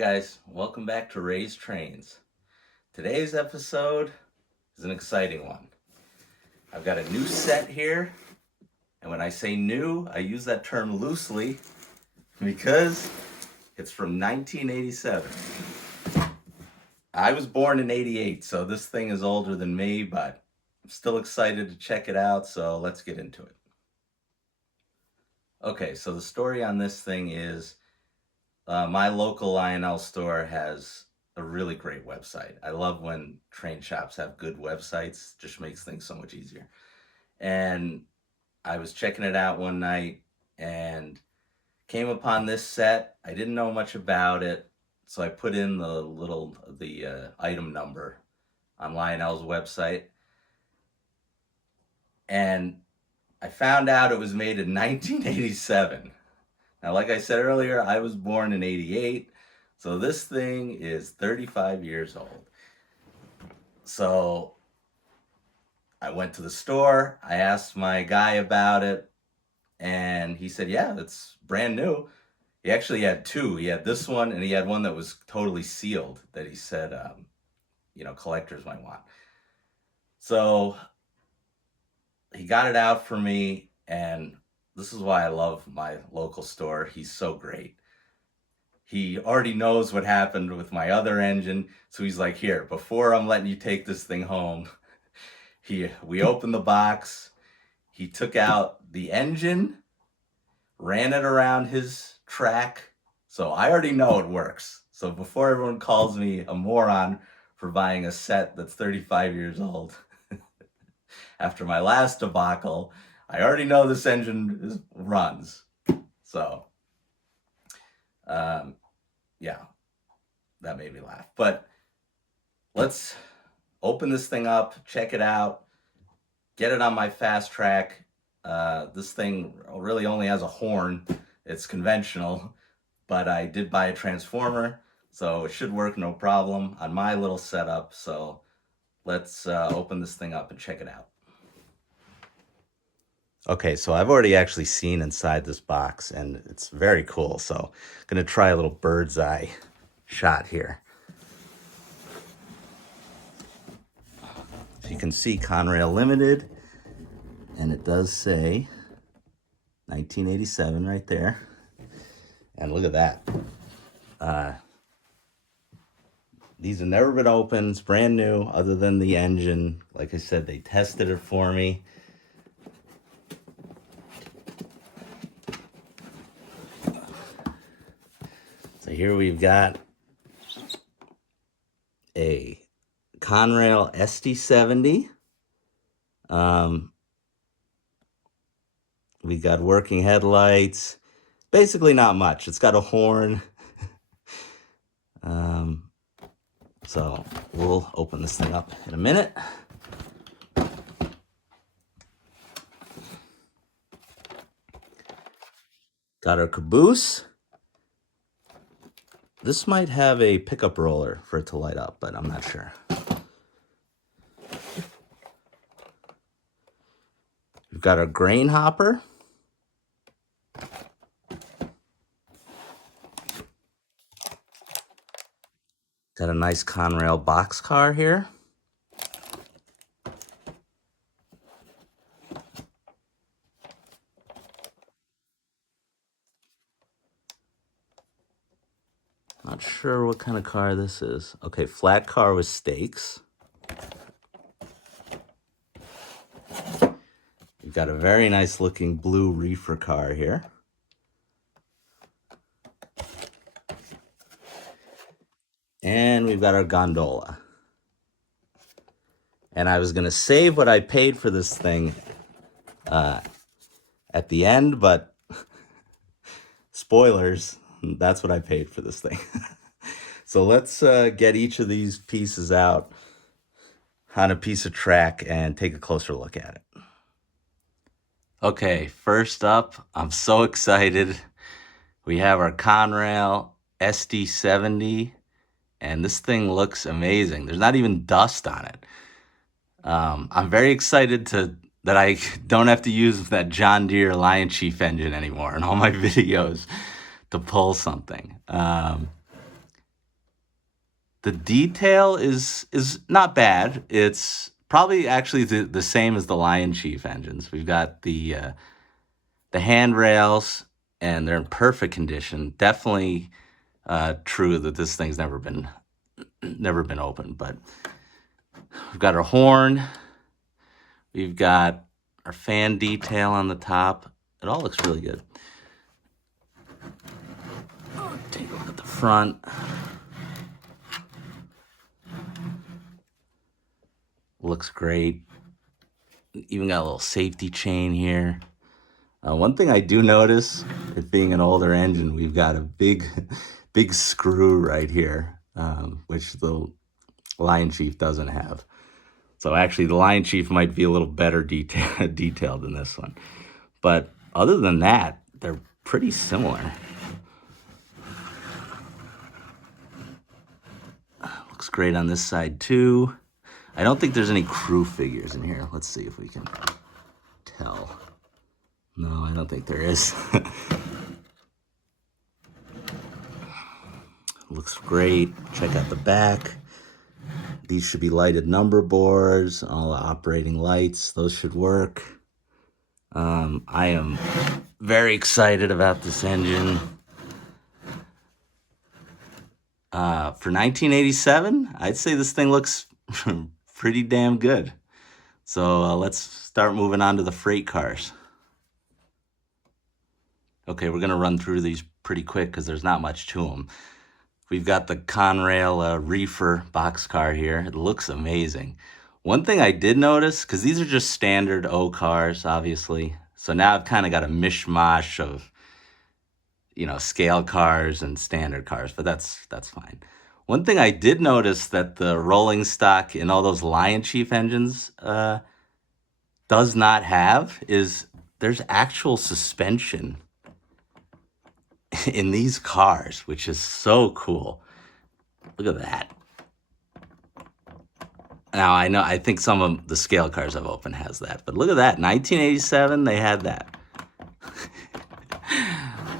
guys, welcome back to Ray's Trains. Today's episode is an exciting one. I've got a new set here, and when I say new, I use that term loosely because it's from 1987. I was born in 88, so this thing is older than me, but I'm still excited to check it out, so let's get into it. Okay, so the story on this thing is my local Lionel store has a really great website. I love when train shops have good websites. Just makes things so much easier. And I was checking it out one night and came upon this set. I didn't know much about it, so I put in the item number on Lionel's website, and I found out it was made in 1987. Now, like I said earlier, I was born in 88, so this thing is 35 years old. So I went to the store, I asked my guy about it, and he said, yeah, it's brand new. He actually had two. He had this one, and he had one that was totally sealed that he said, collectors might want. So he got it out for me, and this is why I love my local store. He's so great. He already knows what happened with my other engine, so he's like, here, before I'm letting you take this thing home, we opened the box, he took out the engine, ran it around his track, so I already know it works. So before everyone calls me a moron for buying a set that's 35 years old, after my last debacle, I already know this engine runs. So, yeah, that made me laugh. But let's open this thing up, check it out, get it on my fast track. This thing really only has a horn. It's conventional, but I did buy a transformer, so it should work no problem on my little setup. So let's open this thing up and check it out. Okay, so I've already actually seen inside this box, and it's very cool. So I'm going to try a little bird's eye shot here. So you can see Conrail Limited, and it does say 1987 right there. And look at that. These have never been opened. It's brand new, other than the engine. Like I said, they tested it for me. So here we've got a Conrail SD70. We got working headlights. Basically not much. It's got a horn. So we'll open this thing up in a minute. Got our Caboose. This might have a pickup roller for it to light up, but I'm not sure. We've got our grain hopper. Got a nice Conrail Boxcar here. Not sure what kind of car this is. Okay, flat car with stakes. We've got a very nice looking blue reefer car here. And we've got our Gondola. And I was going to save what I paid for this thing at the end, but spoilers, that's what I paid for this thing. So let's get each of these pieces out on a piece of track and take a closer look at it. Okay, first up, I'm so excited. We have our Conrail SD70, and this thing looks amazing. There's not even dust on it. I'm very excited that I don't have to use that John Deere Lion Chief engine anymore in all my videos to pull something. The detail is not bad. It's probably actually the same as the Lion Chief engines. We've got the handrails, and they're in perfect condition. Definitely true that this thing's never been opened. But we've got our horn. We've got our fan detail on the top. It all looks really good. Take a look at the front. Looks great. Even got a little safety chain here. One thing I do notice, it being an older engine, we've got a big screw right here, which the Lion Chief doesn't have. So actually, the Lion Chief might be a little better detailed than this one. But other than that, they're pretty similar. Looks great on this side too. I don't think there's any crew figures in here. Let's see if we can tell. No, I don't think there is. Looks great. Check out the back. These should be lighted number boards, all the operating lights. Those should work. I am very excited about this engine. For 1987, I'd say this thing looks pretty damn good. So let's start moving on to the freight cars. Okay, we're going to run through these pretty quick because there's not much to them. We've got the Conrail Reefer boxcar here. It looks amazing. One thing I did notice, because these are just standard O cars, obviously. So now I've kind of got a mishmash of, scale cars and standard cars, but that's fine. One thing I did notice that the rolling stock in all those Lion Chief engines does not have is there's actual suspension in these cars, which is so cool. Look at that. Now, I think some of the scale cars I've opened has that, but look at that. 1987, they had that.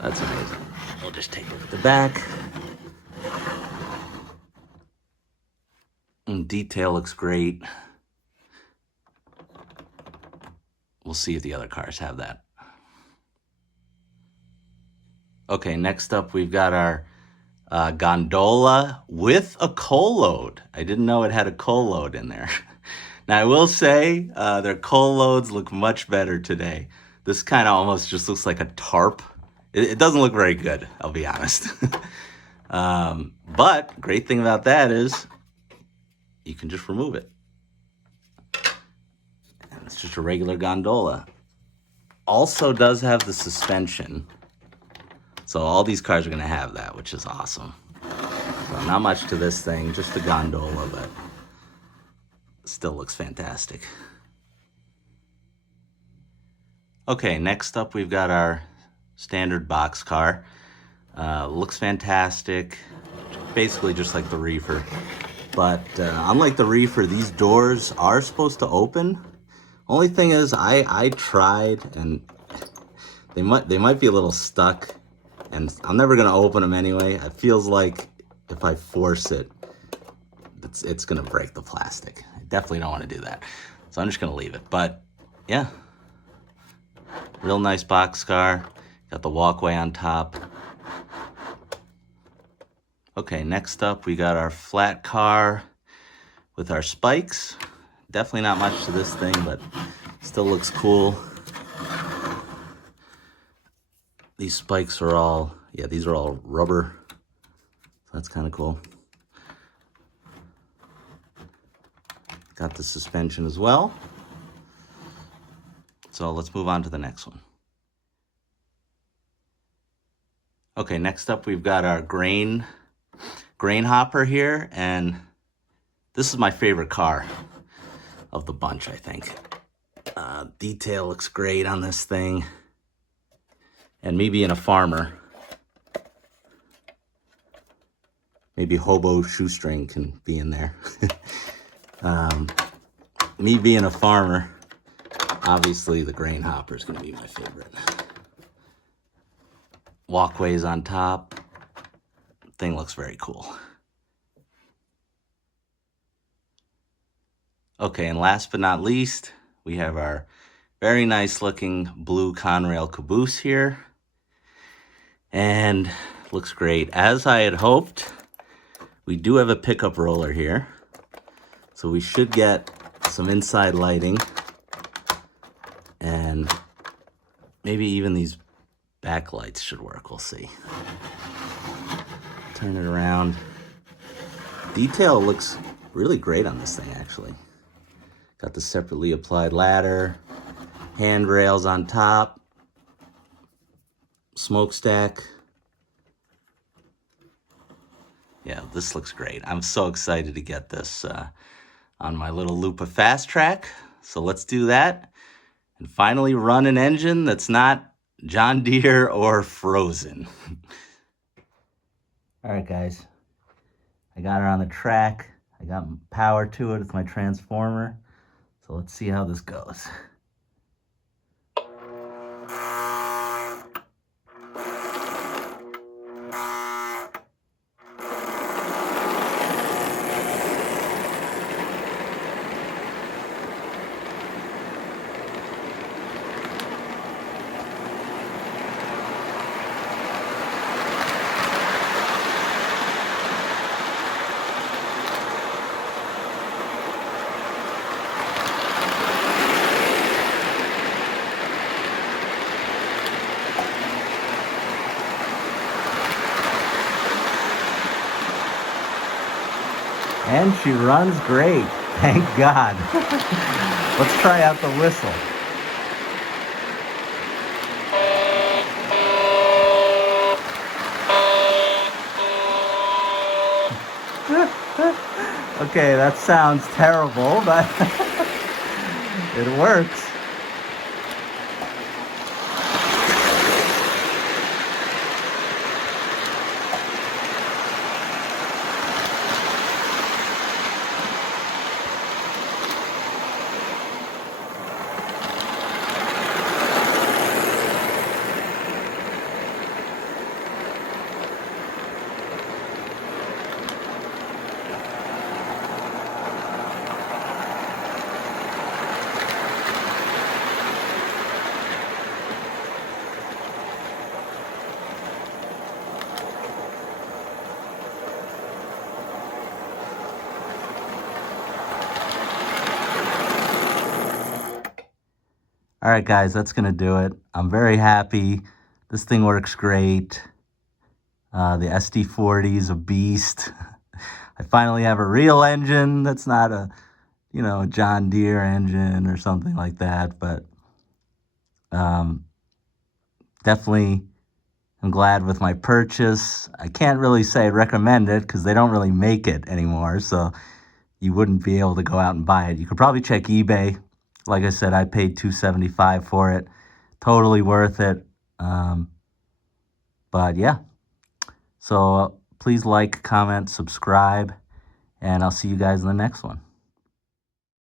That's amazing. We'll just take a look at the back. And detail looks great. We'll see if the other cars have that. Okay, next up we've got our Gondola with a coal load. I didn't know it had a coal load in there. Now I will say their coal loads look much better today. This kind of almost just looks like a tarp. It doesn't look very good, I'll be honest. But great thing about that is you can just remove it. And it's just a regular gondola. Also does have the suspension. So all these cars are going to have that, which is awesome. So not much to this thing, just the gondola, but still looks fantastic. Okay, next up we've got our standard boxcar. Looks fantastic, basically just like the Reefer. But unlike the Reefer, these doors are supposed to open. Only thing is, I tried, and they might be a little stuck. And I'm never going to open them anyway. It feels like if I force it, it's going to break the plastic. I definitely don't want to do that. So I'm just going to leave it. But, yeah. Real nice boxcar. Got the walkway on top. Okay, next up we got our flat car with our spikes. Definitely not much to this thing, but still looks cool. These spikes are all, these are all rubber. That's kind of cool. Got the suspension as well. So let's move on to the next one. Okay, next up we've got our grain hopper here, and this is my favorite car of the bunch, I think. Detail looks great on this thing. And me being a farmer, maybe hobo shoestring can be in there. Me being a farmer, obviously the grain hopper is going to be my favorite. Walkways on top. Thing looks very cool. Okay, and last but not least, we have our very nice looking blue Conrail Caboose here. And looks great. As I had hoped, we do have a pickup roller here. So we should get some inside lighting. And maybe even these backlights should work. We'll see. Turn it around. Detail looks really great on this thing, actually. Got the separately applied ladder, handrails on top, smokestack. Yeah, this looks great. I'm so excited to get this on my little Lupa Fast Track. So let's do that and finally run an engine that's not John Deere or Frozen. All right, guys. I got her on the track. I got power to it with my transformer. So let's see how this goes. And she runs great. Thank God. Let's try out the whistle. Okay, that sounds terrible, but it works. All right, guys, that's going to do it. I'm very happy. This thing works great. The SD40 is a beast. I finally have a real engine that's not a, a John Deere engine or something like that. But definitely I'm glad with my purchase. I can't really say recommend it because they don't really make it anymore. So you wouldn't be able to go out and buy it. You could probably check eBay. Like I said, I paid $275 for it. Totally worth it. But yeah. So please like, comment, subscribe, and I'll see you guys in the next one.